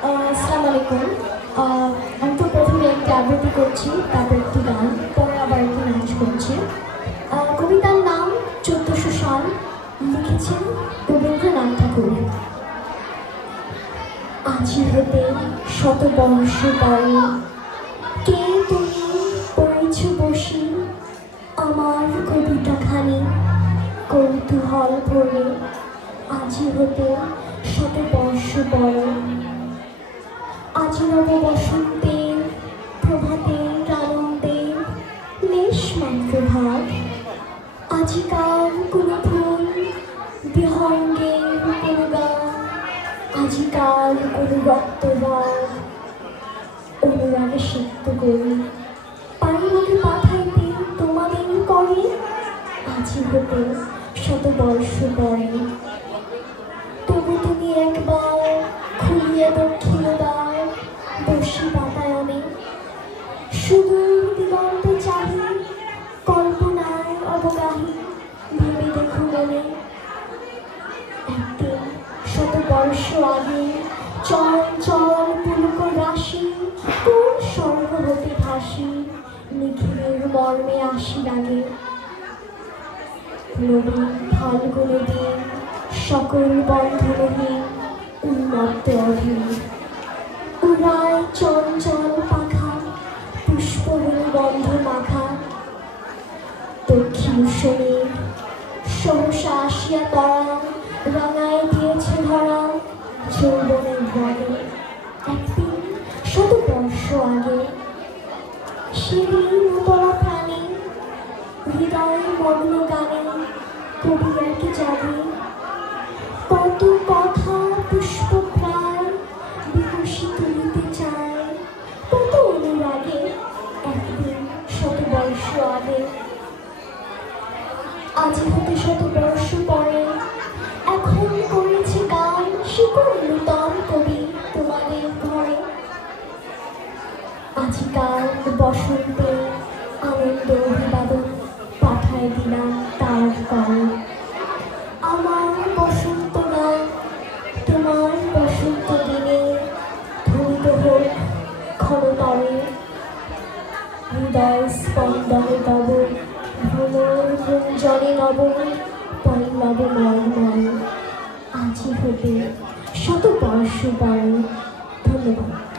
আসসালামু আলাইকুম। আমি তো প্রথমে একটি আবৃত্তি করছি, তারপর একটি গান, পরে আবার একটি নাচ করছি। কবিতার নাম ১৪০০ সাল, লিখেছেন রবীন্দ্রনাথ ঠাকুর। আজি হতে শত বর্ষ পরে, কে তুমি পড়েছ বসি আমার কবিতাখানি কৌতূহল ভরে। আজি হতে শত বর্ষ পরে, আজি নব বসন্তে প্রভাতে আনন্দে লেশমাত্র ভাব। আজিকার কোনো ফুল বিহঙ্গে কোনো গান, আজিকার কোনো রক্তরাগ অনুরাগে সিক্ত করি। পারিবাকে পাঠাইতে তোমাদের করে, আজি হতে শত বর্ষ পরে। তবু তুমি একবার খুলিয়া দক্ষিণ দ্বার, বসি বাতায়নে সুদূর দিগন্ত চাহি, কল্পনায় অবগাহী ভেবে দেখো মনে। একদিন শত বর্ষ আগে চঞ্চল পুলক রাশি কোন স্বর্গ হতে ভাসি নিখিলের মর্মে আসির আগে। নবীন ফাল্গুন দিন সকল বন্ধনহীন উন্মত্ত অধীন, উড়ায় চঞ্চল পাখা পুষ্পহীন বন্ধ মাখা। দক্ষিণ সমীর সহসা আসিয়া তরাং রাঙায় দিয়েছে ধরা যৌবনের বনে। একদিন শত বর্ষ আগে সেদিন উতলা প্রাণী হৃদয় মগ্ন গানে কবি এক জাগে। কত কথা পুষ্প প্রায় বিকশিত হইতে চায়, কত অনুরাগে একদিন শত বর্ষ আগে। আজি হতে শত বর্ষ পরে, এখন করেছে গান শিকড় নূতন কবি তোমাদের ঘরে। আজিকার বসন্তে আনন্দ অভিবাদন পাঠায় দিলাম তার করে। আমার বসন্ত গান তোমার বসন্ত দিনে ধ্বনিত হোক ক্ষণতরে। হৃদয় স্পন্দনে তব ভ্রমর গুঞ্জনে নব পল্লব মর্ময়। আজি হতে শত বর্ষ পরে। ধন্যবাদ।